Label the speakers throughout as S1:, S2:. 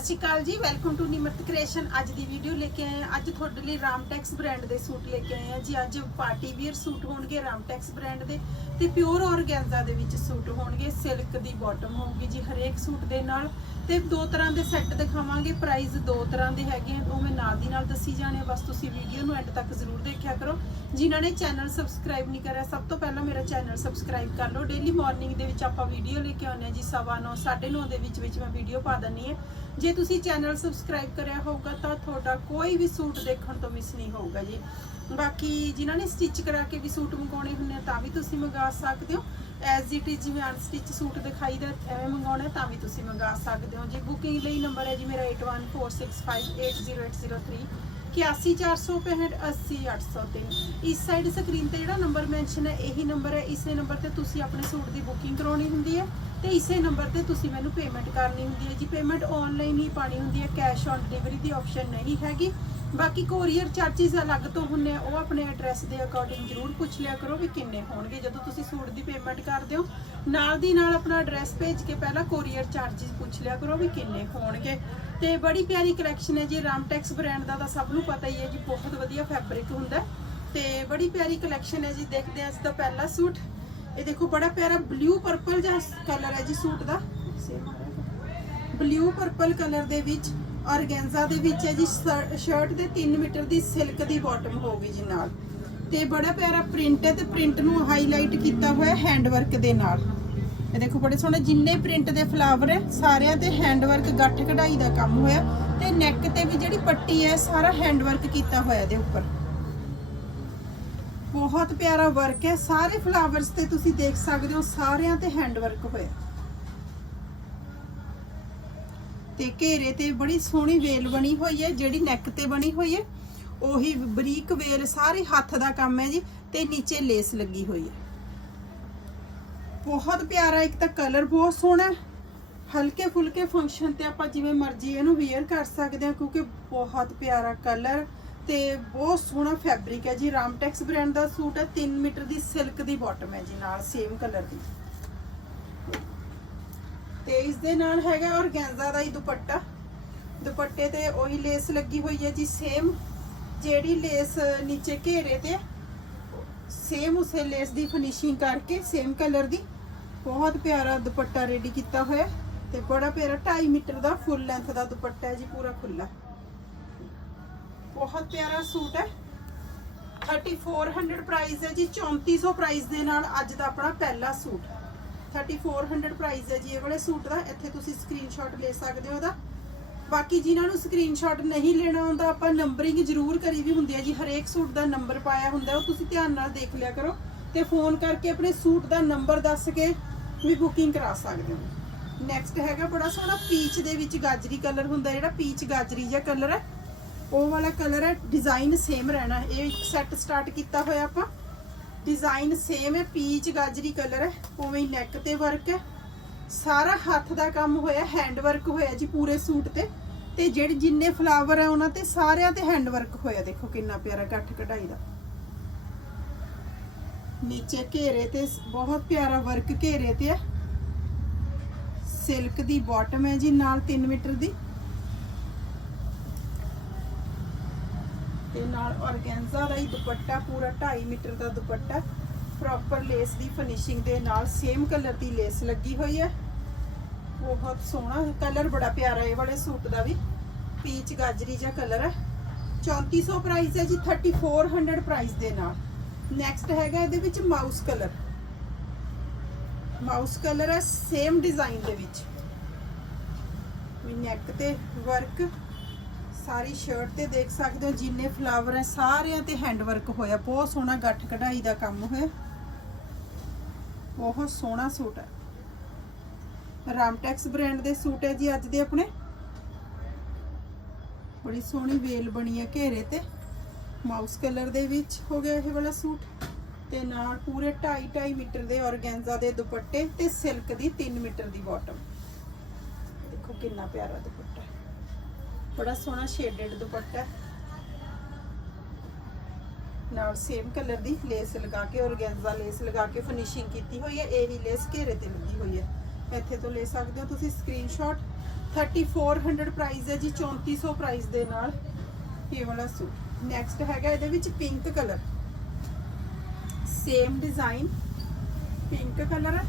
S1: ਸਤਿ ਸ਼੍ਰੀ ਅਕਾਲ ਜੀ welcome to Nimrat creation ਅੱਜ ਦੀ ਵੀਡੀਓ ਲੈ ਕੇ ਆਏ ਹਾਂ। ਅੱਜ ਤੁਹਾਡੇ ਲਈ ਰਾਮਟੈਕਸ ਬ੍ਰਾਂਡ ਦੇ ਸੂਟ ਲੈ ਕੇ ਆਏ ਹਾਂ ਜੀ। ਅੱਜ ਪਾਰਟੀ ਵੀਅਰ ਸੂਟ ਹੋਣਗੇ ਰਾਮਟੈਕਸ ਬ੍ਰਾਂਡ ਦੇ ਤੇ ਪਿਓਰ ਔਰਗੈਂਜ਼ਾ ਦੇ ਵਿੱਚ ਸੂਟ ਹੋਣਗੇ। ਸਿਲਕ ਦੀ ਬਾਟਮ ਹੋਊਗੀ ਜੀ, ਹਰੇਕ ਸੂਟ ਦੇ ਨਾਲ। ਤੇ ਦੋ ਤਰ੍ਹਾਂ ਦੇ ਸੈੱਟ ਦਿਖਾਵਾਂਗੇ ਪ੍ਰਾਈਸ ਦੋ ਤਰ੍ਹਾਂ ਦੇ ਹੈਗੇ ਆ ਉਹ ਮੈਂ ਨਾਲ ਦੀ ਨਾਲ ਦੱਸੀ ਜਾਣੇ ਆ। ਬਸ ਤੁਸੀਂ ਵੀਡੀਓ ਨੂੰ ਐਂਡ ਤੱਕ ਜ਼ਰੂਰ ਦੇਖਿਆ ਕਰੋ। ਜਿਨ੍ਹਾਂ ਨੇ ਚੈਨਲ ਸਬਸਕ੍ਰਾਈਬ ਨਹੀਂ ਕਰਿਆ ਸਭ ਤੋਂ ਪਹਿਲਾਂ ਮੇਰਾ ਚੈਨਲ ਸਬਸਕ੍ਰਾਈਬ ਕਰ ਲਓ। ਡੇਲੀ ਮਾਰਨਿੰਗ ਦੇ ਵਿੱਚ ਆਪਾਂ ਵੀਡੀਓ ਲੈ ਕੇ ਆਉਂਦੇ ਹਾਂ ਜੀ ਸਵਾ ਨੌ, ਸਾਢੇ 9:30 ਦੇ ਵਿੱਚ ਵਿੱਚ ਮੈਂ ਵੀਡੀਓ ਪਾ ਦਿੰਨੀ ਹੈ। ਜੇ ਤੁਸੀਂ ਚੈਨਲ ਸਬਸਕ੍ਰਾਈਬ ਕਰਿਆ ਹੋਊਗਾ ਤਾਂ ਤੁਹਾਡਾ ਕੋਈ ਵੀ ਸੂਟ ਦੇਖਣ ਤੋਂ ਮਿਸ ਨਹੀਂ ਹੋਊਗਾ ਜੀ। ਬਾਕੀ ਜਿਨ੍ਹਾਂ ਨੇ ਸਟਿਚ ਕਰਾ ਕੇ ਵੀ ਸੂਟ ਮੰਗਾਉਣੇ ਹੁੰਦੇ ਆ ਤਾਂ ਵੀ ਤੁਸੀਂ ਮੰਗਾ ਸਕਦੇ ਹੋ। ਐਜ਼ ਇਟ ਇਜ਼ ਜਿਵੇਂ ਅਨਸਟਿਚ ਸੂਟ ਦਿਖਾਈ ਦਾ, ਐਵੇਂ ਮੰਗਾਉਣਾ ਤਾਂ ਵੀ ਤੁਸੀਂ ਮੰਗਾ ਸਕਦੇ ਹੋ। ਜੀ ਬੁਕਿੰਗ ਲਈ ਨੰਬਰ ਹੈ ਜੀ ਮੇਰਾ 8146580803 8146580803 ਇਸ ਸਾਈਡ ਸਕਰੀਨ ਤੇ ਜਿਹੜਾ ਨੰਬਰ ਮੈਂਸ਼ਨ ਹੈ, ਇਹੀ ਨੰਬਰ ਹੈ। ਇਸੇ ਨੰਬਰ ਤੇ ਤੁਸੀਂ ਆਪਣੇ ਸੂਟ ਦੀ ਬੁਕਿੰਗ ਕਰਾਉਣੀ ਹੁੰਦੀ ਹੈ ਤੇ ਇਸੇ ਨੰਬਰ ਤੇ ਤੁਸੀਂ ਮੈਨੂੰ ਪੇਮੈਂਟ ਕਰਨੀ ਹੁੰਦੀ ਹੈ। ਜੀ ਪੇਮੈਂਟ ਆਨਲਾਈਨ ਹੀ ਪਾਣੀ ਹੁੰਦੀ ਹੈ ਕੈਸ਼ ਔਨ ਡਿਲੀਵਰੀ ਦੀ ਆਪਸ਼ਨ ਨਹੀਂ ਹੈਗੀ। ਬਾਕੀ ਕੋਰੀਅਰ ਚਾਰजेस ਅਲੱਗ ਤੋਂ ਹੁੰਨੇ ਆ, ਉਹ ਆਪਣੇ ਐਡਰੈਸ ਦੇ ਅਕੋਰਡਿੰਗ ਜ਼ਰੂਰ ਪੁੱਛ ਲਿਆ ਕਰੋ ਵੀ ਕਿੰਨੇ ਹੋਣਗੇ। ਜਦੋਂ ਤੁਸੀਂ ਸੂਟ ਦੀ ਪੇਮੈਂਟ ਕਰਦੇ ਹੋ, ਨਾਲ ਦੀ ਨਾਲ ਆਪਣਾ ਐਡਰੈਸ ਭੇਜ ਕੇ ਪਹਿਲਾਂ ਕੋਰੀਅਰ ਚਾਰजेस ਪੁੱਛ ਲਿਆ ਕਰੋ ਵੀ ਕਿੰਨੇ ਹੋਣਗੇ। ਤੇ ਬੜੀ ਪਿਆਰੀ ਕਲੈਕਸ਼ਨ ਹੈ ਜੀ, ਰਾਮਟੈਕਸ ਬ੍ਰਾਂਡ ਦਾ ਤਾਂ ਸਭ ਨੂੰ ਪਤਾ ਹੀ ਹੈ ਜੀ, ਬਹੁਤ ਵਧੀਆ ਫੈਬਰਿਕ ਹੁੰਦਾ ਤੇ ਬੜੀ ਪਿਆਰੀ ਕਲੈਕਸ਼ਨ ਹੈ ਜੀ, ਦੇਖਦੇ ਹਾਂ ਇਸ ਦਾ ਪਹਿਲਾ ਸੂਟ। ਇਹ ਦੇਖੋ, ਬੜਾ ਪਿਆਰਾ ਬਲੂ ਪਰਪਲ ਜਿਹਾ ਕਲਰ ਹੈ ਜੀ ਸੂਟ ਦਾ। ਬਲੂ ਪਰਪਲ ਕਲਰ ਦੇ ਵਿੱਚ ਔਰਗੈਂਜ਼ਾ ਦੇ ਵਿੱਚ ਹੈ ਜੀ ਸ਼ਰਟ ਦੇ 3 ਮੀਟਰ ਦੀ ਸਿਲਕ ਦੀ ਬਾਟਮ ਹੋਊਗੀ ਜੀ ਨਾਲ। ਤੇ ਬੜਾ ਪਿਆਰਾ ਪ੍ਰਿੰਟ ਹੈ ਤੇ ਪ੍ਰਿੰਟ ਨੂੰ ਹਾਈਲਾਈਟ ਕੀਤਾ ਹੋਇਆ ਹੈਂਡ ਵਰਕ ਦੇ ਨਾਲ। ਇਹ ਦੇਖੋ, ਬੜੇ ਸੋਹਣੇ ਜਿੰਨੇ ਪ੍ਰਿੰਟ ਦੇ ਫਲਾਵਰ ਹੈ, ਸਾਰਿਆਂ ਤੇ ਹੈਂਡ ਵਰਕ ਗੱਠ ਕਢਾਈ ਦਾ ਕੰਮ ਹੋਇਆ ਤੇ ਨੈਕ ਤੇ ਵੀ ਜਿਹੜੀ ਪੱਟੀ ਹੈ, ਸਾਰਾ ਹੈਂਡ ਵਰਕ ਕੀਤਾ ਹੋਇਆ ਇਹਦੇ ਉੱਪਰ। ਬਹੁਤ ਪਿਆਰਾ ਵਰਕ ਹੈ, ਸਾਰੇ ਫਲਾਵਰਸ ਤੇ ਤੁਸੀਂ ਦੇਖ ਸਕਦੇ ਹੋ, ਸਾਰਿਆਂ ਤੇ ਹੈਂਡ ਵਰਕ ਹੋਇਆ। ਤੇ ਘੇਰੇ ਤੇ ਬੜੀ ਸੋਹਣੀ ਵੇਲ ਬਣੀ ਹੋਈ ਹੈ, ਜਿਹੜੀ ਨੈਕ ਤੇ ਬਣੀ ਹੋਈ ਹੈ। ਉਹੀ ਬਰੀਕ ਵੇਲ ਸਾਰੇ ਹੱਥ ਦਾ ਕੰਮ ਹੈ ਜੀ ਤੇ ਨੀਚੇ ਲੇਸ ਲੱਗੀ ਹੋਈ ਹੈ। ਬਹੁਤ ਪਿਆਰਾ ਇੱਕ ਤਾਂ ਕਲਰ ਬਹੁਤ ਸੋਹਣਾ ਹਲਕੇ ਫੁਲਕੇ ਫੰਕਸ਼ਨ ਤੇ ਆਪਾਂ ਜਿਵੇਂ ਮਰਜ਼ੀ ਇਹਨੂੰ ਵੇਅਰ ਕਰ ਸਕਦੇ ਹਾਂ, ਕਿਉਂਕਿ ਬਹੁਤ ਪਿਆਰਾ ਕਲਰ ਤੇ ਬਹੁਤ ਸੋਹਣਾ ਫੈਬਰਿਕ ਹੈ ਜੀ। ਰਾਮਟੈਕਸ ਬ੍ਰਾਂਡ ਦਾ ਸੂਟ ਹੈ 3 ਮੀਟਰ ਦੀ ਸਿਲਕ ਦੀ ਬਾਟਮ ਹੈ ਜੀ, ਨਾਲ ਸੇਮ ਕਲਰ ਦੀ। ਤੇ ਇਸ ਦੇ ਨਾਲ ਹੈਗਾ ਔਰਗੈਂਜ਼ਾ ਦਾ ਹੀ ਦੁਪੱਟਾ। ਦੁਪੱਟੇ ਤੇ ਉਹੀ ਲੇਸ ਲੱਗੀ ਹੋਈ ਹੈ ਜੀ, ਸੇਮ ਜਿਹੜੀ ਲੇਸ ਨੀਚੇ ਘੇਰੇ ਤੇ ਸੇਮ ਉਸੇ ਲੇਸ ਦੀ ਫਿਨਿਸ਼ਿੰਗ ਕਰਕੇ ਸੇਮ ਕਲਰ ਦੀ। ਬਹੁਤ ਪਿਆਰਾ ਦੁਪੱਟਾ ਰੈਡੀ ਕੀਤਾ ਹੋਇਆ ਤੇ ਬੜਾ ਪਿਆਰਾ 2.5 ਮੀਟਰ ਦਾ ਫੁੱਲ ਲੈਂਥ ਦਾ ਦੁਪੱਟਾ ਹੈ ਜੀ, ਪੂਰਾ ਖੁੱਲਾ ਬਹੁਤ ਪਿਆਰਾ ਸੂਟ ਹੈ। 3400 ਪ੍ਰਾਈਸ ਹੈ ਜੀ 3400 ਪ੍ਰਾਈਸ ਦੇ ਨਾਲ ਅੱਜ ਦਾ ਆਪਣਾ ਪਹਿਲਾ ਸੂਟ। 3400 ਪ੍ਰਾਈਸ ਹੈ ਜੀ, ਇਹ ਵਾਲੇ ਸੂਟ ਦਾ। ਇੱਥੇ ਤੁਸੀਂ ਸਕਰੀਨਸ਼ਾਟ ਲੈ ਸਕਦੇ ਹੋ ਉਹਦਾ। ਬਾਕੀ ਜਿਨ੍ਹਾਂ ਨੂੰ ਸਕਰੀਨਸ਼ਾਟ ਨਹੀਂ ਲੈਣਾ ਹੁੰਦਾ, ਆਪਾਂ ਨੰਬਰਿੰਗ ਜ਼ਰੂਰ ਕਰੀ ਵੀ ਹੁੰਦੀ ਹੈ ਜੀ। ਹਰੇਕ ਸੂਟ ਦਾ ਨੰਬਰ ਪਾਇਆ ਹੁੰਦਾ, ਉਹ ਤੁਸੀਂ ਧਿਆਨ ਨਾਲ ਦੇਖ ਲਿਆ ਕਰੋ। ਤੇ ਫੋਨ ਕਰਕੇ ਆਪਣੇ ਸੂਟ ਦਾ ਨੰਬਰ ਦੱਸ ਕੇ ਵੀ ਬੁਕਿੰਗ ਕਰਾ ਸਕਦੇ ਹੋ। ਨੈਕਸਟ ਹੈਗਾ ਬੜਾ ਸੋਹਣਾ ਪੀਚ ਦੇ ਵਿੱਚ ਗਾਜਰੀ ਕਲਰ ਹੁੰਦਾ, ਜਿਹੜਾ ਪੀਚ ਗਾਜਰੀ ਜਿਹਾ ਕਲਰ ਹੈ। ਉਹ ਵਾਲਾ ਕਲਰ ਹੈ ਡਿਜ਼ਾਈਨ ਸੇਮ ਰਹਿਣਾ। ਇਹ ਇੱਕ ਸੈੱਟ ਸਟਾਰਟ ਕੀਤਾ ਹੋਇਆ ਆਪਾਂ। ਡਿਜ਼ਾਈਨ ਸੇਮ ਹੈ ਪੀਚ ਗਾਜਰੀ ਕਲਰ ਹੈ, ਉਵੇਂ ਹੀ ਨੈਕ ਤੇ ਵਰਕ ਹੈ। ਸਾਰਾ ਹੱਥ ਦਾ ਕੰਮ ਹੋਇਆ ਹੈਂਡ ਵਰਕ ਹੋਇਆ ਜੀ ਪੂਰੇ ਸੂਟ ਤੇ। ਤੇ ਜਿਹੜੇ ਜਿੰਨੇ ਫਲਾਵਰ ਹੈ ਉਹਨਾਂ ਤੇ ਸਾਰਿਆਂ ਤੇ ਹੈਂਡ ਵਰਕ ਹੋਇਆ। ਦੇਖੋ ਕਿੰਨਾ ਪਿਆਰਾ ਗੱਠ ਕਢਾਈ ਦਾ। ਨੀਚੇ ਘੇਰੇ ਤੇ ਬਹੁਤ ਪਿਆਰਾ ਵਰਕ ਘੇਰੇ ਤੇ ਹੈ। ਸਿਲਕ ਦੀ ਬਾਟਮ ਹੈ ਜੀ, ਨਾਲ 3 ਮੀਟਰ ਦੀ। ਤੇ ਨਾਲ ਔਰਗੈਂਜ਼ਾ ਦਾ ਹੀ ਦੁਪੱਟਾ, ਪੂਰਾ 2.5 ਮੀਟਰ ਦਾ ਦੁਪੱਟਾ ਪ੍ਰੋਪਰ ਲੇਸ ਦੀ ਫਿਨਿਸ਼ਿੰਗ ਦੇ ਨਾਲ ਸੇਮ ਕਲਰ ਦੀ ਲੇਸ ਲੱਗੀ ਹੋਈ ਹੈ। ਬਹੁਤ ਸੋਹਣਾ ਕਲਰ ਬੜਾ ਪਿਆਰਾ ਇਹ ਵਾਲੇ ਸੂਟ ਦਾ ਵੀ। ਪੀਚ ਗਾਜਰੀ ਜਿਹਾ ਕਲਰ ਹੈ। 3400 ਪ੍ਰਾਈਸ ਹੈ ਜੀ 3400 ਪ੍ਰਾਈਸ ਦੇ ਨਾਲ। ਨੈਕਸਟ ਹੈਗਾ ਇਹਦੇ ਵਿੱਚ ਮਾਊਸ ਕਲਰ ਮਾਊਸ ਕਲਰ ਹੈ ਸੇਮ ਡਿਜ਼ਾਈਨ ਦੇ ਵਿੱਚ। ਵੀ ਨੈਕ ਤੇ ਵਰਕ ਸਾਰੀ ਸ਼ਰਟ ਤੇ ਦੇਖ ਸਕਦੇ ਹੋ, ਜਿੰਨੇ ਫਲਾਵਰ ਹੈ, ਸਾਰਿਆਂ ਤੇ ਹੈਂਡ ਵਰਕ ਹੋਇਆ। ਬਹੁਤ ਸੋਹਣਾ ਗੱਠ ਕਢਾਈ ਦਾ ਕੰਮ ਹੋਇਆ। ਬਹੁਤ ਸੋਹਣਾ ਸੂਟ ਹੈ। ਰਾਮਟੈਕਸ ਬ੍ਰਾਂਡ ਦੇ ਸੂਟ ਹੈ ਜੀ ਅੱਜ ਦੇ ਆਪਣੇ। ਬੜੀ ਸੋਹਣੀ ਵੇਲ ਬਣੀ ਹੈ ਘੇਰੇ ਤੇ। ਮਾਊਸ ਕਲਰ ਦੇ ਵਿੱਚ ਹੋ ਗਿਆ ਇਹ ਵਾਲਾ ਸੂਟ। ਤੇ ਨਾਲ ਪੂਰੇ 2.5 2.5 ਮੀਟਰ ਦੇ ਔਰਗੈਂਜ਼ਾ ਦੇ ਦੁਪੱਟੇ ਤੇ ਸਿਲਕ ਦੀ 3 ਮੀਟਰ ਦੀ ਬਾਟਮ ਦੇਖੋ ਕਿੰਨਾ ਪਿਆਰਾ ਦੁਪੱਟਾ। ਬੜਾ ਸੋਹਣਾ ਸ਼ੇਡਡ ਦੁਪੱਟਾ। ਨਾਲ ਸੇਮ ਕਲਰ ਦੀ ਲੇਸ ਲਗਾ ਕੇ ਔਰਗੈਂਜ਼ਾ ਲੇਸ ਲਗਾ ਕੇ ਫਿਨਿਸ਼ਿੰਗ ਕੀਤੀ ਹੋਈ ਹੈ। ਇਹੀ ਲੇਸ ਘੇਰੇ ਤੇ ਲੱਗੀ ਹੋਈ ਹੈ। ਇੱਥੇ ਤੋਂ ਲੈ ਸਕਦੇ ਹੋ ਤੁਸੀਂ ਸਕਰੀਨਸ਼ਾਟ 3400 ਪ੍ਰਾਈਸ ਹੈ ਜੀ 3400 ਪ੍ਰਾਈਸ ਦੇ ਨਾਲ ਇਹ ਵਾਲਾ ਸੂਟ। ਨੈਕਸਟ ਹੈਗਾ ਇਹਦੇ ਵਿੱਚ pink colour same design pink colour ਹੈ।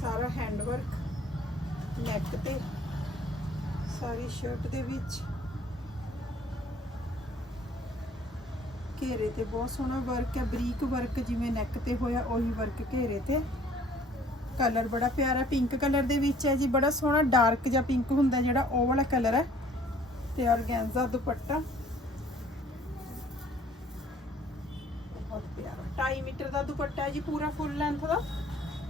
S1: ਸਾਰਾ ਹੈਂਡ ਵਰਕ ਨੈਕ ਤੇ, ਸਾਰੀ ਸ਼ਰਟ ਦੇ ਵਿੱਚ। ਘੇਰੇ ਤੇ ਬਹੁਤ ਸੋਹਣਾ ਵਰਕ ਹੈ, ਬਰੀਕ ਵਰਕ ਜਿਵੇਂ ਨੈਕ ਤੇ ਹੋਇਆ, ਉਹੀ ਵਰਕ ਘੇਰੇ ਤੇ। ਕਲਰ ਬੜਾ ਪਿਆਰਾ ਪਿੰਕ ਕਲਰ ਦੇ ਵਿੱਚ ਹੈ ਜੀ, ਬੜਾ ਸੋਹਣਾ ਡਾਰਕ ਜਿਹਾ ਪਿੰਕ ਹੁੰਦਾ ਜਿਹੜਾ, ਉਹ ਵਾਲਾ ਕਲਰ ਹੈ। ਤੇ ਔਰਗੈਂਜ਼ਾ ਦੁਪੱਟਾ। ਬਹੁਤ ਪਿਆਰਾ। 2.5 ਮੀਟਰ ਦਾ ਦੁਪੱਟਾ ਹੈ ਜੀ, ਪੂਰਾ ਫੁੱਲ ਲੈਂਥ ਦਾ।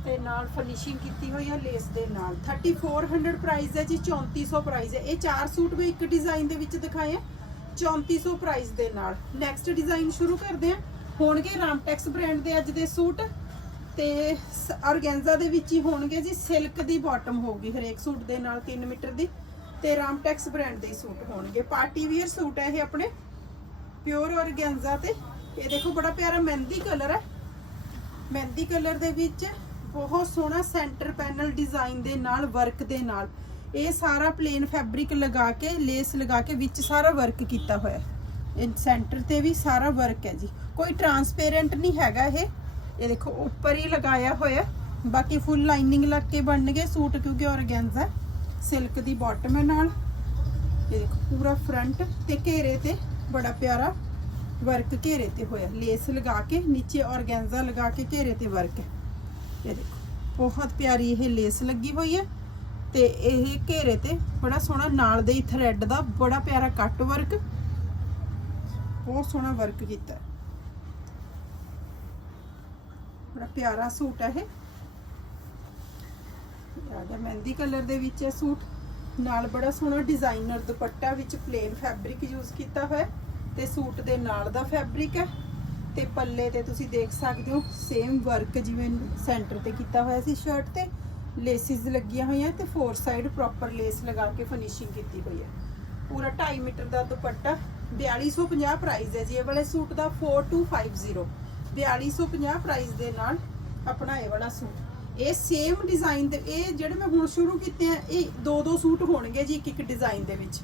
S1: ਤੇ ਨਾਲ ਫਿਨਿਸ਼ਿੰਗ ਕੀਤੀ ਹੋਈ ਹੈ ਲੇਸ ਦੇ ਨਾਲ। 3400 ਪ੍ਰਾਈਸ ਹੈ ਜੀ 3400 ਪ੍ਰਾਈਸ ਹੈ। ਇਹ ਚਾਰ ਸੂਟ ਮੈਂ ਇੱਕ ਡਿਜ਼ਾਈਨ ਦੇ ਵਿੱਚ ਦਿਖਾਏ ਆ 3400 ਪ੍ਰਾਈਸ ਦੇ ਨਾਲ। ਨੈਕਸਟ ਡਿਜ਼ਾਈਨ ਸ਼ੁਰੂ ਕਰਦੇ ਆ ਹੋਣਗੇ ਰਾਮਟੈਕਸ ਬ੍ਰਾਂਡ ਦੇ ਅੱਜ ਦੇ ਸੂਟ ਤੇ ਔਰਗੈਂਜ਼ਾ ਦੇ ਵਿੱਚ ਹੀ ਹੋਣਗੇ ਜੀ। ਸਿਲਕ ਦੀ ਬਾਟਮ ਹੋਊਗੀ ਹਰੇਕ ਸੂਟ ਦੇ ਨਾਲ 3 ਮੀਟਰ ਦੀ ਤੇ ਰਾਮਟੈਕਸ ਬ੍ਰਾਂਡ ਦੇ ਸੂਟ ਹੋਣਗੇ। ਪਾਰਟੀ ਵੀਅਰ ਸੂਟ ਹੈ ਇਹ ਆਪਣੇ। ਪਿਓਰ ਔਰਗੈਂਜ਼ਾ ਤੇ। ਇਹ ਦੇਖੋ ਬੜਾ ਪਿਆਰਾ ਮਹਿੰਦੀ ਕਲਰ ਹੈ। ਮਹਿੰਦੀ ਕਲਰ ਦੇ ਵਿੱਚ ਬਹੁਤ ਸੋਹਣਾ ਸੈਂਟਰ ਪੈਨਲ ਡਿਜ਼ਾਈਨ ਦੇ ਨਾਲ, ਵਰਕ ਦੇ ਨਾਲ। ਇਹ ਸਾਰਾ ਪਲੇਨ ਫੈਬਰਿਕ ਲਗਾ ਕੇ ਲੇਸ ਲਗਾ ਕੇ ਵਿੱਚ ਸਾਰਾ ਵਰਕ ਕੀਤਾ ਹੋਇਆ ਇਹ ਸੈਂਟਰ ਤੇ ਵੀ ਸਾਰਾ ਵਰਕ ਹੈ ਜੀ। ਕੋਈ ਟਰਾਂਸਪੇਰੈਂਟ ਨਹੀਂ ਹੈਗਾ ਇਹ। ਇਹ ਦੇਖੋ, ਉੱਪਰ ਹੀ ਲਗਾਇਆ ਹੋਇਆ ਬਾਕੀ ਫੁੱਲ ਲਾਈਨਿੰਗ ਲੱਗ ਕੇ ਬਣਨਗੇ, ਸੂਟ ਕਿਉਂਕਿ ਔਰਗੈਂਜ਼ਾ ਸਿਲਕ ਦੀ ਬਾਟਮ ਹੈ ਨਾਲ। ਇਹ ਦੇਖੋ, ਪੂਰਾ ਫਰੰਟ ਤੇ ਘੇਰੇ ਤੇ ਬੜਾ ਪਿਆਰਾ ਵਰਕ ਘੇਰੇ ਤੇ ਹੋਇਆ। ਲੇਸ ਲਗਾ ਕੇ, ਨੀਚੇ ਔਰਗੈਂਜ਼ਾ ਲਗਾ ਕੇ ਘੇਰੇ ਤੇ ਵਰਕ ਹੈ। ਇਹ ਦੇਖੋ, ਬਹੁਤ ਪਿਆਰੀ ਇਹ ਲੇਸ ਲੱਗੀ ਹੋਈ ਹੈ ਤੇ ਇਹ ਘੇਰੇ ਤੇ ਬੜਾ ਸੋਹਣਾ ਨਾਲ ਦੇ ਹੀ ਥਰੈਡ ਦਾ ਬੜਾ ਪਿਆਰਾ ਕੱਟ ਵਰਕ ਬਹੁਤ ਸੋਹਣਾ ਵਰਕ ਕੀਤਾ। ਬੜਾ ਪਿਆਰਾ ਸੂਟ ਹੈ ਇਹ। ਆ ਗਿਆ ਮਹਿੰਦੀ ਕਲਰ ਦੇ ਵਿੱਚ ਇਹ ਸੂਟ। ਨਾਲ ਬੜਾ ਸੋਹਣਾ ਡਿਜ਼ਾਈਨਰ ਦੁਪੱਟਾ ਵਿੱਚ ਪਲੇਨ ਫੈਬਰਿਕ ਯੂਜ਼ ਕੀਤਾ ਹੋਇਆ ਤੇ ਸੂਟ ਦੇ ਨਾਲ ਦਾ ਫੈਬਰਿਕ ਹੈ। ਤੇ ਪੱਲੇ ਤੇ ਤੁਸੀਂ ਦੇਖ ਸਕਦੇ ਹੋ ਸੇਮ ਵਰਕ ਜਿਵੇਂ ਸੈਂਟਰ ਤੇ ਕੀਤਾ ਹੋਇਆ ਸੀ ਸ਼ਰਟ ਤੇ ਲੇਸਿਸ ਲੱਗੀਆਂ ਹੋਈਆਂ ਤੇ ਫੋਰ ਸਾਈਡ ਪ੍ਰੋਪਰ ਲੇਸ ਲਗਾ ਕੇ ਫਿਨਿਸ਼ਿੰਗ ਕੀਤੀ ਹੋਈ ਹੈ। ਪੂਰਾ 2.5 ਮੀਟਰ ਦਾ ਦੁਪੱਟਾ 4250 ਪ੍ਰਾਈਸ ਹੈ ਜੀ, ਇਹ ਵਾਲੇ ਸੂਟ ਦਾ 4250 4250 ਪ੍ਰਾਈਸ ਦੇ ਨਾਲ ਆਪਣਾ ਇਹ ਵਾਲਾ ਸੂਟ। ਇਹ ਸੇਮ ਡਿਜ਼ਾਈਨ ਦੇ, ਇਹ ਜਿਹੜੇ ਮੈਂ ਹੁਣ ਸ਼ੁਰੂ ਕੀਤੇ ਆ, ਇਹ ਦੋ ਦੋ ਸੂਟ ਹੋਣਗੇ ਜੀ ਇੱਕ ਇੱਕ ਡਿਜ਼ਾਈਨ ਦੇ ਵਿੱਚ।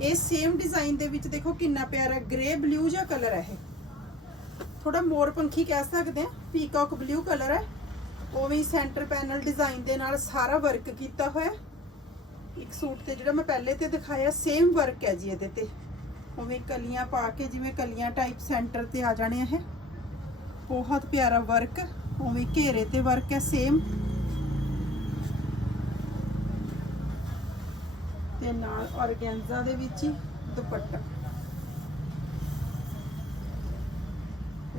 S1: ਇਹ ਸੇਮ ਡਿਜ਼ਾਈਨ ਦੇ ਵਿੱਚ ਦੇਖੋ ਕਿੰਨਾ ਪਿਆਰਾ ਗ੍ਰੇ ਬਲੂ ਜਿਹਾ ਕਲਰ ਹੈ ਇਹ। ਥੋੜਾ ਮੋਰ ਪੰਖੀ ਕਹਿ ਸਕਦੇ ਆ ਪੀਕਾਕ ਬਲੂ ਕਲਰ ਹੈ। ਉਵੇਂ ਹੀ ਸੈਂਟਰ ਪੈਨਲ ਡਿਜ਼ਾਈਨ ਦੇ ਨਾਲ ਸਾਰਾ ਵਰਕ ਕੀਤਾ ਹੋਇਆ ਇੱਕ ਸੂਟ ਤੇ ਜਿਹੜਾ ਮੈਂ ਪਹਿਲੇ ਤੇ ਦਿਖਾਇਆ ਸੇਮ ਵਰਕ ਹੈ ਜੀ ਇਹਦੇ ਤੇ। ਉਵੇਂ ਕਲੀਆਂ ਪਾ ਕੇ ਜਿਵੇਂ ਕਲੀਆਂ ਟਾਈਪ ਸੈਂਟਰ ਤੇ ਆ ਜਾਣੇ ਆ ਇਹ। ਬਹੁਤ ਪਿਆਰਾ ਵਰਕ ਉਵੇਂ ਘੇਰੇ ਤੇ ਵਰਕ ਹੈ ਸੇਮ ਤੇ ਨਾਲ ਔਰਗੈਂਜ਼ਾ ਦੇ ਵਿੱਚ ਹੀ ਦੁਪੱਟਾ।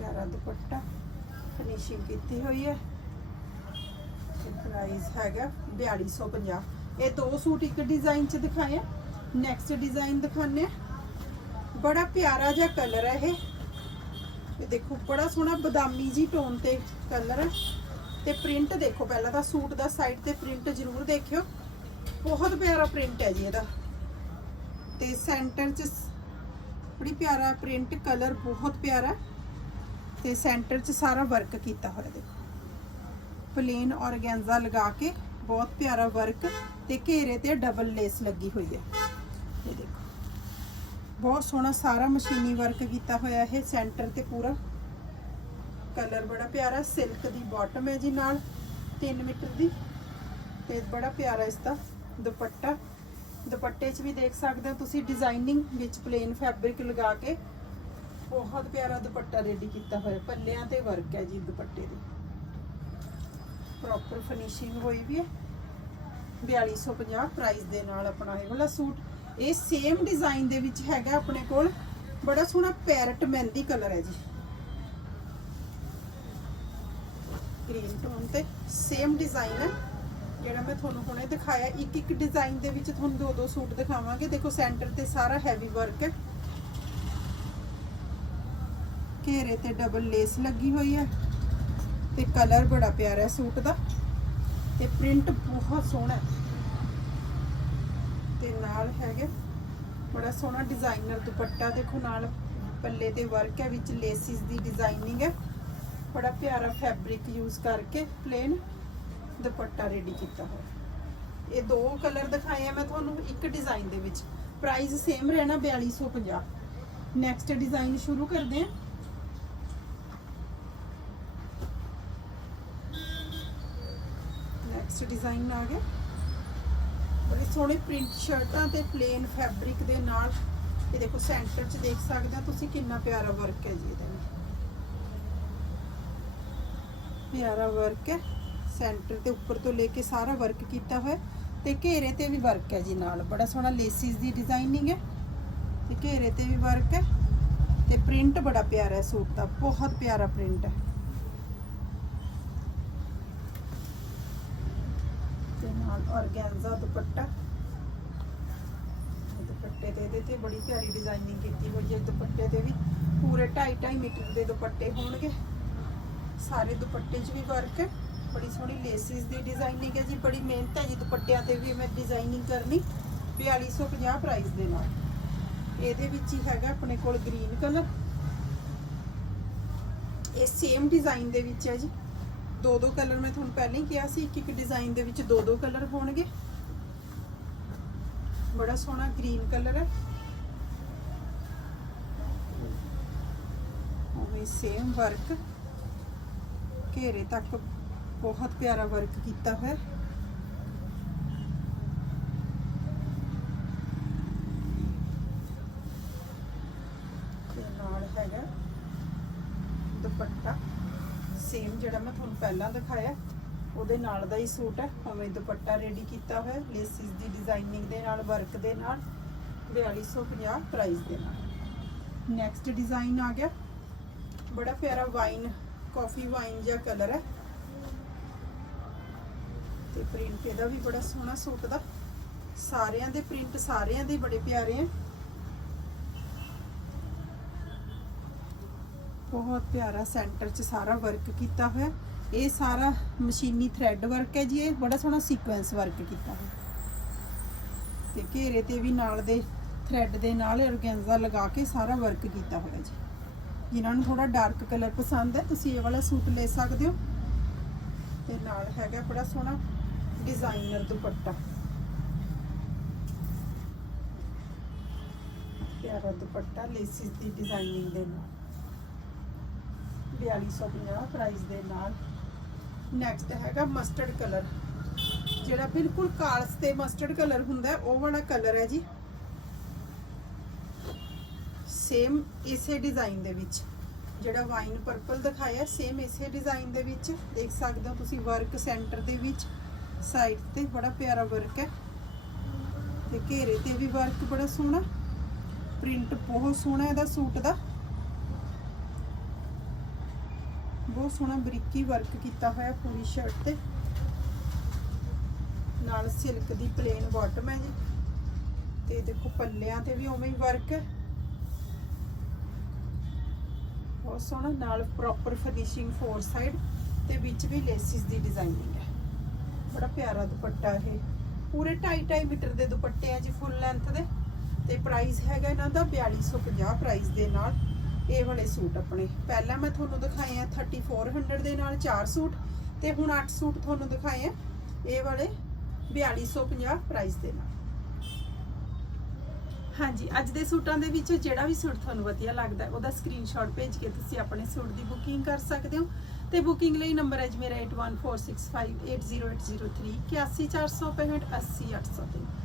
S1: ਪਿਆਰਾ ਦੁਪੱਟਾ ਫਿਨਿਸ਼ਿੰਗ ਕੀਤੀ ਹੋਈ ਹੈ। ਤੇ ਪ੍ਰਾਈਸ ਹੈਗਾ 4250 ਇਹ ਦੋ ਸੂਟ ਇੱਕ ਡਿਜ਼ਾਈਨ ਚ ਦਿਖਾਏ ਨੈਕਸਟ ਡਿਜ਼ਾਈਨ ਦਿਖਾਣੇ ਆ। ਬੜਾ ਪਿਆਰਾ ਜਿਹਾ ਕਲਰ ਹੈ ਇਹ। ਇਹ ਦੇਖੋ, ਬੜਾ ਸੋਹਣਾ ਬਦਾਮੀ ਜੀ ਟੋਨ ਤੇ ਕਲਰ ਹੈ ਤੇ ਪ੍ਰਿੰਟ ਦੇਖੋ, ਪਹਿਲਾਂ ਤਾਂ ਸੂਟ ਦਾ ਸਾਈਡ ਤੇ ਪ੍ਰਿੰਟ ਜ਼ਰੂਰ ਦੇਖਿਓ। ਬਹੁਤ ਪਿਆਰਾ ਪ੍ਰਿੰਟ ਹੈ ਜੀ ਇਹਦਾ। ਤੇ ਸੈਂਟਰ 'ਚ ਬੜੀ ਪਿਆਰਾ ਪ੍ਰਿੰਟ ਕਲਰ ਬਹੁਤ ਪਿਆਰਾ। ਤੇ ਸੈਂਟਰ 'ਚ ਸਾਰਾ ਵਰਕ ਕੀਤਾ ਹੋਇਆ ਦੇਖੋ। ਪਲੇਨ ਔਰਗੈਂਜ਼ਾ ਲਗਾ ਕੇ ਬਹੁਤ ਪਿਆਰਾ ਵਰਕ ਤੇ ਘੇਰੇ ਤੇ ਡਬਲ ਲੇਸ ਲੱਗੀ ਹੋਈ ਹੈ। ਇਹ ਦੇਖੋ। ਬਹੁਤ ਸੋਹਣਾ ਸਾਰਾ ਮਸ਼ੀਨੀ ਵਰਕ ਕੀਤਾ ਹੋਇਆ ਇਹ ਸੈਂਟਰ ਤੇ ਪੂਰਾ। ਕਲਰ ਬੜਾ ਪਿਆਰਾ, ਸਿਲਕ ਦੀ ਬਾਟਮ ਹੈ ਜੀ ਨਾਲ 3 ਮੀਟਰ ਦੀ। ਤੇ ਬੜਾ ਪਿਆਰਾ ਇਸ ਦਾ ਦੁਪੱਟਾ। ਦੁਪੱਟੇ 'ਚ ਵੀ ਦੇਖ ਸਕਦੇ ਹੋ ਤੁਸੀਂ, ਡਿਜ਼ਾਈਨਿੰਗ ਵਿੱਚ ਪਲੇਨ ਫੈਬਰਿਕ ਲਗਾ ਕੇ ਬਹੁਤ ਪਿਆਰਾ ਦੁਪੱਟਾ ਰੈਡੀ ਕੀਤਾ ਹੋਇਆ। ਪੱਲਿਆਂ ਤੇ ਵਰਕ ਹੈ ਜੀ ਦੁਪੱਟੇ ਦੀ। ਪ੍ਰੋਪਰ ਫਿਨਿਸ਼ਿੰਗ ਹੋਈ ਵੀ ਹੈ। 4250 ਪ੍ਰਾਈਸ ਦੇ ਨਾਲ ਆਪਣਾ ਇਹ ਵਾਲਾ ਸੂਟ। ਇਹ ਸੇਮ ਡਿਜ਼ਾਈਨ ਦੇ ਵਿੱਚ ਹੈਗਾ ਆਪਣੇ ਕੋਲ। ਬੜਾ ਸੋਹਣਾ ਪੈਰਟ ਮਹਿੰਦੀ ਕਲਰ ਹੈ ਜੀ। ਗ੍ਰੀਨ ਟੋਨ ਤੇ ਸੇਮ ਡਿਜ਼ਾਈਨ ਹੈ। ਜਿਹੜਾ ਮੈਂ ਤੁਹਾਨੂੰ ਹੁਣੇ ਦਿਖਾਇਆ ਇੱਕ ਇੱਕ ਡਿਜ਼ਾਈਨ ਦੇ ਵਿੱਚ ਤੁਹਾਨੂੰ ਦੋ ਦੋ ਸੂਟ ਦਿਖਾਵਾਂਗੇ। ਦੇਖੋ ਸੈਂਟਰ ਤੇ ਸਾਰਾ ਹੈਵੀ ਵਰਕ ਹੈ। ਘੇਰੇ ਤੇ ਡਬਲ ਲੇਸ ਲੱਗੀ ਹੋਈ ਹੈ ਤੇ ਕਲਰ ਬੜਾ ਪਿਆਰਾ ਹੈ ਸੂਟ ਦਾ ਤੇ ਪ੍ਰਿੰਟ ਬਹੁਤ ਸੋਹਣਾ ਹੈ। ਤੇ ਨਾਲ ਹੈਗੇ ਬੜਾ ਸੋਹਣਾ ਡਿਜ਼ਾਈਨਰ ਦੁਪੱਟਾ, ਦੇਖੋ ਨਾਲ ਪੱਲੇ ਤੇ ਵਰਕ ਹੈ, ਵਿੱਚ ਲੇਸਿਸ ਦੀ ਡਿਜ਼ਾਈਨਿੰਗ ਹੈ। ਬੜਾ ਪਿਆਰਾ ਫੈਬਰਿਕ ਯੂਜ਼ ਕਰਕੇ ਪਲੇਨ ਦੁਪੱਟਾ ਰੈਡੀ ਕੀਤਾ ਹੋਇਆ ਇਹ ਦੋ ਕਲਰ ਦਿਖਾਏ ਆ, ਮੈਂ ਤੁਹਾਨੂੰ ਇੱਕ ਡਿਜ਼ਾਈਨ ਦੇ ਵਿੱਚ। ਪ੍ਰਾਈਸ ਸੇਮ ਰਹਿਣਾ 4250 ਨੈਕਸਟ ਡਿਜ਼ਾਈਨ ਸ਼ੁਰੂ ਕਰਦੇ ਹਾਂ। ਨੈਕਸਟ ਡਿਜ਼ਾਈਨ ਆ ਗਿਆ ਬੜੇ ਸੋਹਣੇ ਪ੍ਰਿੰਟ ਸ਼ਰਟਾਂ ਤੇ ਪਲੇਨ ਫੈਬਰਿਕ ਦੇ ਨਾਲ। ਇਹ ਦੇਖੋ ਸੈਂਟਰ 'ਚ ਦੇਖ ਸਕਦੇ ਹੋ ਤੁਸੀਂ ਕਿੰਨਾ ਪਿਆਰਾ ਵਰਕ ਹੈ ਜੀ ਇਹਦੇ ਵਿੱਚ। ਪਿਆਰਾ ਵਰਕ ਹੈ। ਸੈਂਟਰ ਤੇ ਉੱਪਰ ਤੋਂ ਲੈ ਕੇ ਸਾਰਾ ਵਰਕ ਕੀਤਾ ਹੋਇਆ ਤੇ ਘੇਰੇ ਤੇ ਵੀ ਵਰਕ ਹੈ ਜੀ ਨਾਲ। ਬੜਾ ਸੋਹਣਾ ਲੇਸਿਸ ਦੀ ਡਿਜ਼ਾਈਨਿੰਗ ਹੈ। ਤੇ ਘੇਰੇ ਤੇ ਵੀ ਵਰਕ ਹੈ। ਤੇ ਪ੍ਰਿੰਟ ਬੜਾ ਪਿਆਰਾ ਹੈ ਸੂਟ ਦਾ। ਬਹੁਤ ਪਿਆਰਾ ਪ੍ਰਿੰਟ ਹੈ ਤੇ ਨਾਲ ਔਰਗੈਂਜ਼ਾ ਦੁਪੱਟਾ। ਦੁਪੱਟੇ ਤੇ ਇਹਦੇ ਤੇ ਬੜੀ ਪਿਆਰੀ ਡਿਜ਼ਾਈਨਿੰਗ ਕੀਤੀ ਹੋਈ ਹੈ ਦੁਪੱਟੇ ਤੇ ਵੀ। ਪੂਰੇ 2.5 2.5 ਮੀਟਰ ਦੇ ਦੁਪੱਟੇ ਹੋਣਗੇ। ਸਾਰੇ ਦੁਪੱਟੇ 'ਚ ਵੀ ਵਰਕ ਹੈ। ਬੜੀ ਸੋਹਣੀ ਲੇਸਿਸ ਦੀ ਡਿਜ਼ਾਈਨਿੰਗ ਹੈ ਜੀ। ਬੜੀ ਮਿਹਨਤ ਹੈ ਜੀ ਦੁਪੱਟਿਆਂ ਤੇ ਵੀ ਮੈਂ ਡਿਜ਼ਾਈਨਿੰਗ ਕਰਨੀ। 4250 ਪ੍ਰਾਈਸ ਦੇ ਨਾਲ। ਇਹਦੇ ਵਿੱਚ ਹੀ ਹੈਗਾ ਆਪਣੇ ਕੋਲ ਗ੍ਰੀਨ ਕਲਰ ਇਹ ਸੇਮ ਡਿਜ਼ਾਈਨ ਦੇ ਵਿੱਚ ਹੈ ਜੀ। ਦੋ ਦੋ ਕਲਰ ਮੈਂ ਤੁਹਾਨੂੰ ਪਹਿਲਾਂ ਹੀ ਕਿਹਾ ਸੀ, ਇੱਕ ਇੱਕ ਡਿਜ਼ਾਈਨ ਦੇ ਵਿੱਚ ਦੋ ਦੋ ਕਲਰ ਹੋਣਗੇ। ਬੜਾ ਸੋਹਣਾ ਗ੍ਰੀਨ ਕਲਰ ਹੈ। ਉਹ ਸੇਮ ਵਰਕ ਘੇਰੇ ਤੱਕ ਬਹੁਤ ਪਿਆਰਾ ਵਰਕ ਕੀਤਾ ਹੋਇਆ ਤੇ ਨਾਲ ਹੈਗਾ ਦੁਪੱਟਾ ਸੇਮ ਜਿਹੜਾ ਮੈਂ ਤੁਹਾਨੂੰ ਪਹਿਲਾਂ ਦਿਖਾਇਆ, ਉਹਦੇ ਨਾਲ ਦਾ ਹੀ ਸੂਟ ਹੈ। ਉਵੇਂ ਦੁਪੱਟਾ ਰੈਡੀ ਕੀਤਾ ਹੋਇਆ ਲੇਸਿਸ ਦੀ ਡਿਜ਼ਾਈਨਿੰਗ ਦੇ ਨਾਲ ਵਰਕ ਦੇ ਨਾਲ 4250 ਪ੍ਰਾਈਸ ਦੇ ਨਾਲ। ਨੈਕਸਟ ਡਿਜ਼ਾਈਨ ਆ ਗਿਆ। ਬੜਾ ਪਿਆਰਾ ਵਾਈਨ ਕਾਫੀ ਵਾਈਨ ਜਿਹਾ ਕਲਰ ਹੈ। ਤੇ ਪ੍ਰਿੰਟ ਇਹਦਾ ਵੀ ਬੜਾ ਸੋਹਣਾ ਸੂਟ ਦਾ। ਸਾਰਿਆਂ ਦੇ ਪ੍ਰਿੰਟ ਸਾਰਿਆਂ ਦੇ ਬੜੇ ਪਿਆਰੇ ਹੈ। ਬਹੁਤ ਪਿਆਰਾ ਸੈਂਟਰ 'ਚ ਸਾਰਾ ਵਰਕ ਕੀਤਾ ਹੋਇਆ। ਇਹ ਸਾਰਾ ਮਸ਼ੀਨੀ ਥ੍ਰੈਡ ਵਰਕ ਹੈ ਜੀ, ਇਹ ਬੜਾ ਸੋਹਣਾ ਸੀਕੁਐਂਸ ਵਰਕ ਕੀਤਾ ਹੋਇਆ। ਤੇ ਘੇਰੇ ਤੇ ਵੀ ਨਾਲ ਦੇ ਥ੍ਰੈਡ ਦੇ ਨਾਲ ਔਰਗੈਂਜ਼ਾ ਲਗਾ ਕੇ ਸਾਰਾ ਵਰਕ ਕੀਤਾ ਹੋਇਆ ਜੀ। ਜਿਨ੍ਹਾਂ ਨੂੰ ਥੋੜਾ ਡਾਰਕ ਕਲਰ ਪਸੰਦ ਹੈ, ਤੁਸੀਂ ਇਹ ਵਾਲਾ ਸੂਟ ਲੈ ਸਕਦੇ ਹੋ। ਤੇ ਨਾਲ ਹੈਗਾ ਬੜਾ ਸੋਹਣਾ ਡਿਜ਼ਾਈਨਰ ਦੁਪੱਟਾ। ਪਿਆਰਾ ਦੁਪੱਟਾ ਲੇਸਿਸ ਦੀ ਡਿਜ਼ਾਈਨਿੰਗ ਦੇ ਨਾਲ। 4250 ਪ੍ਰਾਈਸ ਦੇ ਨਾਲ ਨੈਕਸਟ ਹੈਗਾ ਮਸਟਰਡ ਕਲਰ ਜਿਹੜਾ ਬਿਲਕੁਲ ਕਾਲਸ ਤੇ ਮਸਟਰਡ ਕਲਰ ਹੁੰਦਾ ਉਹ ਵਾਲਾ ਕਲਰ ਹੈ ਜੀ। ਸੇਮ ਇਸੇ ਡਿਜ਼ਾਈਨ ਦੇ ਵਿੱਚ। ਜਿਹੜਾ ਵਾਈਨ ਪਰਪਲ ਦਿਖਾਇਆ ਸੇਮ ਇਸੇ ਡਿਜ਼ਾਈਨ ਦੇ ਵਿੱਚ। ਦੇਖ ਸਕਦੇ ਹੋ ਤੁਸੀਂ ਵਰਕ ਸੈਂਟਰ ਦੇ ਵਿੱਚ ਸਾਈਡ ਤੇ ਬੜਾ ਪਿਆਰਾ ਵਰਕ ਹੈ। ਤੇ ਘੇਰੇ ਤੇ ਵੀ ਵਰਕ ਬੜਾ ਸੋਹਣਾ। ਪ੍ਰਿੰਟ ਬਹੁਤ ਸੋਹਣਾ ਇਹਦਾ ਸੂਟ ਦਾ। ਬਹੁਤ ਸੋਹਣਾ ਬਰੀਕੀ ਵਰਕ ਕੀਤਾ ਹੋਇਆ ਪੂਰੀ ਸ਼ਰਟ ਤੇ। ਨਾਲ ਸਿਲਕ ਦੀ ਪਲੇਨ ਬਾਟਮ ਹੈ ਜੀ। ਤੇ ਦੇਖੋ ਪੱਲਿਆਂ ਤੇ ਵੀ ਉਵੇਂ ਹੀ ਵਰਕ ਹੈ। ਬਹੁਤ ਸੋਹਣਾ, ਨਾਲ ਪ੍ਰੋਪਰ ਫਿਨਿਸ਼ਿੰਗ ਫੋਰ ਸਾਈਡ ਤੇ ਵਿੱਚ ਵੀ ਲੇਸਿਸ ਦੀ ਡਿਜ਼ਾਈਨਿੰਗ ਹੈ। ਬੜਾ ਪਿਆਰਾ ਦੁਪੱਟਾ ਇਹ। ਪੂਰੇ 2.5 2.5 ਮੀਟਰ ਦੇ ਦੁਪੱਟੇ ਆ ਜੀ ਫੁੱਲ ਲੈਂਥ ਦੇ। ਤੇ ਪ੍ਰਾਈਸ ਹੈਗਾ ਇਹਨਾਂ ਦਾ 4250 ਪ੍ਰਾਈਸ ਦੇ ਨਾਲ। ਇਹ ਵਾਲੇ ਸੂਟ ਆਪਣੇ। ਪਹਿਲਾਂ ਮੈਂ ਤੁਹਾਨੂੰ ਦਿਖਾਏ ਆ 3400 ਦੇ ਨਾਲ 4 ਸੂਟ ਤੇ ਹੁਣ 8 ਸੂਟ ਤੁਹਾਨੂੰ ਦਿਖਾਏ ਆ ਇਹ ਵਾਲੇ 4250 ਪ੍ਰਾਈਸ ਦੇ ਨਾਲ। ਹਾਂਜੀ, ਅੱਜ ਦੇ ਸੂਟਾਂ ਦੇ ਵਿੱਚ ਜਿਹੜਾ ਵੀ ਸੂਟ ਤੁਹਾਨੂੰ ਵਧੀਆ ਲੱਗਦਾ, ਉਹਦਾ ਸਕਰੀਨਸ਼ਾਟ ਭੇਜ ਕੇ ਤੁਸੀਂ ਆਪਣੇ ਸੂਟ ਦੀ ਬੁਕਿੰਗ ਕਰ ਸਕਦੇ ਹੋ ਤੇ ਬੁਕਿੰਗ ਲਈ ਨੰਬਰ ਹੈ ਜੀ ਮੇਰਾ 8146580803 8146580803